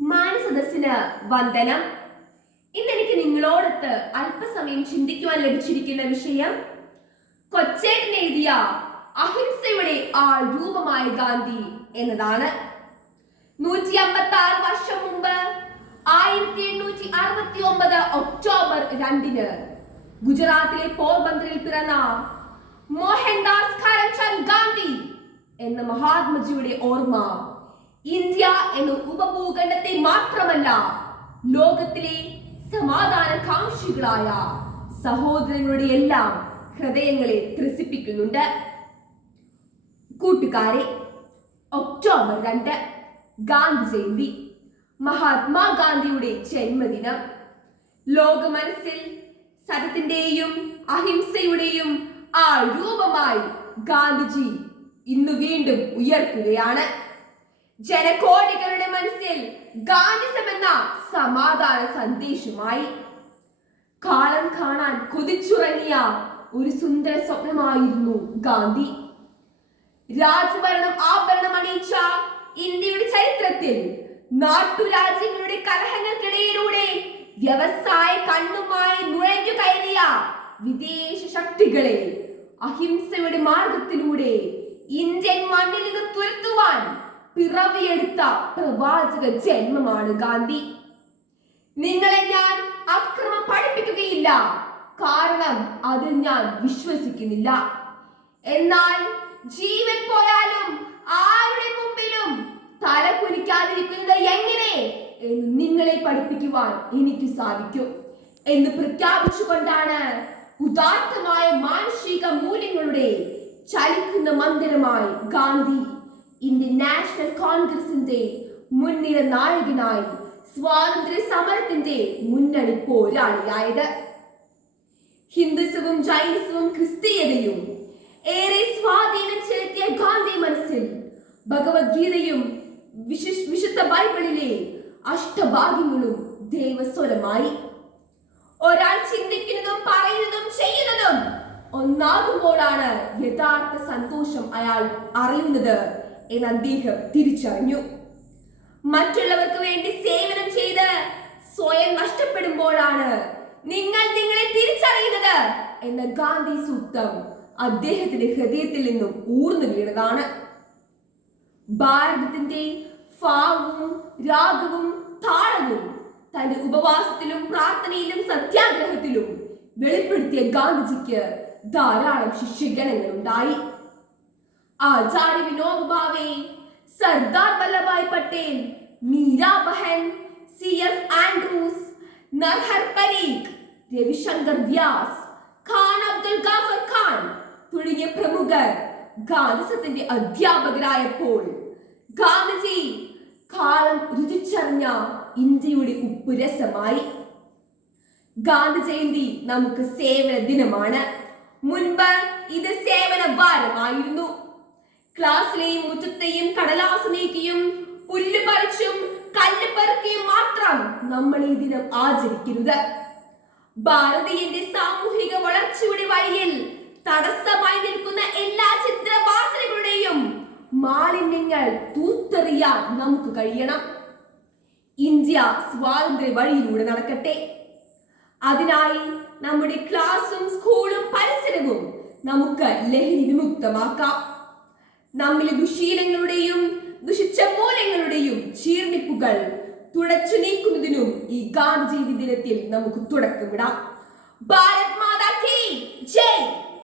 മാനസദസ്സിന് വന്ദനം. ഇന്ന് എനിക്ക് നിങ്ങളോടൊത്ത് അല്പസമയം ചിന്തിക്കുവാൻ ലഭിച്ചിരിക്കുന്ന വിഷയം കൊച്ചേട്ടൻ അഹിംസയുടെ ആൾ രൂപമായ ഗാന്ധി എന്നതാണ്. നൂറ്റി അമ്പത്തി ആറ് വർഷം മുമ്പ് ആയിരത്തി എണ്ണൂറ്റി അറുപത്തി ഒമ്പത് ഒക്ടോബർ രണ്ടിന് ഗുജറാത്തിലെ പോർബന്ദറിൽ പിറന്ന മോഹൻദാസ് കരംചന്ദ് ഗാന്ധി എന്ന മഹാത്മജിയുടെ ഓർമ്മ ഇന്ത്യ എന്ന ഉപഭൂഖണ്ഡത്തെ മാത്രമല്ല ലോകത്തിലെ സമാധാനകാംക്ഷികളായ സഹോദരങ്ങളുടെ എല്ലാം ഹൃദയങ്ങളെ ത്രസിപ്പിക്കുന്നുണ്ട്. കൂട്ടുകാരെ ഒക്ടോബർ രണ്ട് ഗാന്ധി ജയന്തി മഹാത്മാഗാന്ധിയുടെ ജന്മദിനം. ലോക മനസ്സിൽ സത്യത്തിന്റെയും അഹിംസയുടെയും ആ രൂപമായി ഗാന്ധിജി ഇന്ന് വീണ്ടും ഉയർക്കുകയാണ് ജനകോടികളുടെ മനസ്സിൽ ഗാന്ധിസം എന്ന സമാധാന സന്ദേശമായി. കാലം കാണാൻ കൊതിച്ചുറങ്ങിയ ഒരു സുന്ദര സ്വപ്നമായിരുന്നു ഗാന്ധി. രാജഭരണം ആഭരണം അണിയിച്ച ഇന്ത്യയുടെ ചരിത്രത്തിൽ നാട്ടുരാജ്യങ്ങളുടെ കലഹങ്ങൾക്കിടയിലൂടെ വ്യവസായ കണ്ണുമായി നുഴഞ്ഞു കയറിയ വിദേശ ശക്തികളെ അഹിംസയുടെ മാർഗത്തിലൂടെ ഇന്ത്യൻ മണ്ണിൽ നിന്ന് തുരത്തുവാൻ പിറവിയെടുത്ത പ്രവാചക ജന്മമാണ് ഗാന്ധി. നിങ്ങളെ ഞാൻ അക്രമം പഠിപ്പിക്കുകയില്ല. കാരണം അതിൽ ഞാൻ വിശ്വസിക്കുന്നില്ല. എന്നാൽ ജീവൻ പോയാലും ആരുടെ മുമ്പിലും തല കുനിക്കാതിരിക്കുന്നത് എങ്ങനെ എന്ന് നിങ്ങളെ പഠിപ്പിക്കുവാൻ എനിക്ക് സാധിക്കും എന്ന് പ്രഖ്യാപിച്ചുകൊണ്ടാണ് ഉദാത്തമായ മാനുഷിക മൂല്യങ്ങളുടെ ചലിക്കുന്ന മന്ദിരമായി ഗാന്ധി ഇന്ത്യൻ നാഷണൽ കോൺഗ്രസിന്റെ മുൻനിര നായകനായി സ്വാതന്ത്ര്യ സമരത്തിന്റെ മുന്നണി പോരാളിയായത് ഹിന്ദുസവും ജൈനസവും ക്രിസ്തീയതയും ഏറെ സ്വാധീനം ചെലുത്തിയ ഗാന്ധി മനസ്സിൽ ഭഗവത്ഗീതയും വിശുദ്ധ ബൈബിളിലെ അഷ്ടഭാഗ്യങ്ങളും ദൈവസ്വരമായി. ഒരാൾ ചിന്തിക്കുന്നതും പറയുന്നതും ചെയ്യുന്നതും ഒന്നാകുമ്പോഴാണ് യഥാർത്ഥ സന്തോഷം അയാൾ അറിയുന്നത്. എന്ന് അദ്ദേഹം തിരിച്ചറിഞ്ഞു. മറ്റുള്ളവർക്ക് വേണ്ടി സേവനം ചെയ്ത് സ്വയം നഷ്ടപ്പെടുമ്പോഴാണ് നിങ്ങൾ നിങ്ങളെ തിരിച്ചറിയുന്നത് എന്ന ഗാന്ധി സൂക്തം അദ്ദേഹത്തിന്റെ ഹൃദയത്തിൽ നിന്നും ഊർന്നു വീണതാണ്. ഭാരതത്തിന്റെ ഭാവവും രാഗവും താളവും തന്റെ ഉപവാസത്തിലും പ്രാർത്ഥനയിലും സത്യാഗ്രഹത്തിലും വെളിപ്പെടുത്തിയ ഗാന്ധിജിക്ക് ധാരാളം ശിഷ്യഗണങ്ങൾ भावे सरदार Sardar Bhai Patel Meera Behn C S Andrews Narhar Parikh Ravishankar Vyas Khan Abdul Ghaffar Khan തുടങ്ങിയ പ്രമുഖർ ഗാന്ധിസത്തിന്റെ അധ്യാപകരായപ്പോൾ ഗാന്ധിജി കാലം രുചിച്ചറിഞ്ഞ ഇന്ത്യയുടെ ഉപ്പുരസമായി ഗാന്ധി ജയന്തി നമുക്ക് സേവന ദിനമാണ്. മുൻപ് ഇത് സേവന വാരമായിരുന്നു. ക്ലാസ്സിലെയും മുറ്റത്തെയും കടലാസ് നീക്കിയും പുല്ല് പറിച്ചും കല്ല് പെറുക്കിയും മാത്രം നമ്മൾ ഈ ദിനം ആചരിക്കരുത്. ഭാരതീയന്റെ സാമൂഹിക വളർച്ചയുടെ വഴിയിൽ തടസ്സമായി നിൽക്കുന്ന എല്ലാ ചിത്രവാസനകളുടെയും മാലിന്യങ്ങൾ തൂത്തെറിയാൻ നമുക്ക് കഴിയണം. ഇന്ത്യ സ്വാതന്ത്ര്യ വഴിയിലൂടെ നടക്കട്ടെ. അതിനായി നമ്മുടെ ക്ലാസും സ്കൂളും പരിസരവും നമുക്ക് ലഹരി വിമുക്തമാക്കാം. നമ്മിലെ ദുശീലങ്ങളുടെയും ദുഷിച്ച മൂലങ്ങളുടെയും ചീർണിപ്പുകൾ തുടച്ചു നീക്കുന്നതിനും ഈ ഗാന്ധിജയന്തി ദിനത്തിൽ നമുക്ക് തുടക്കമിടാം. ഭാരത് മാതാ കി ജയ്!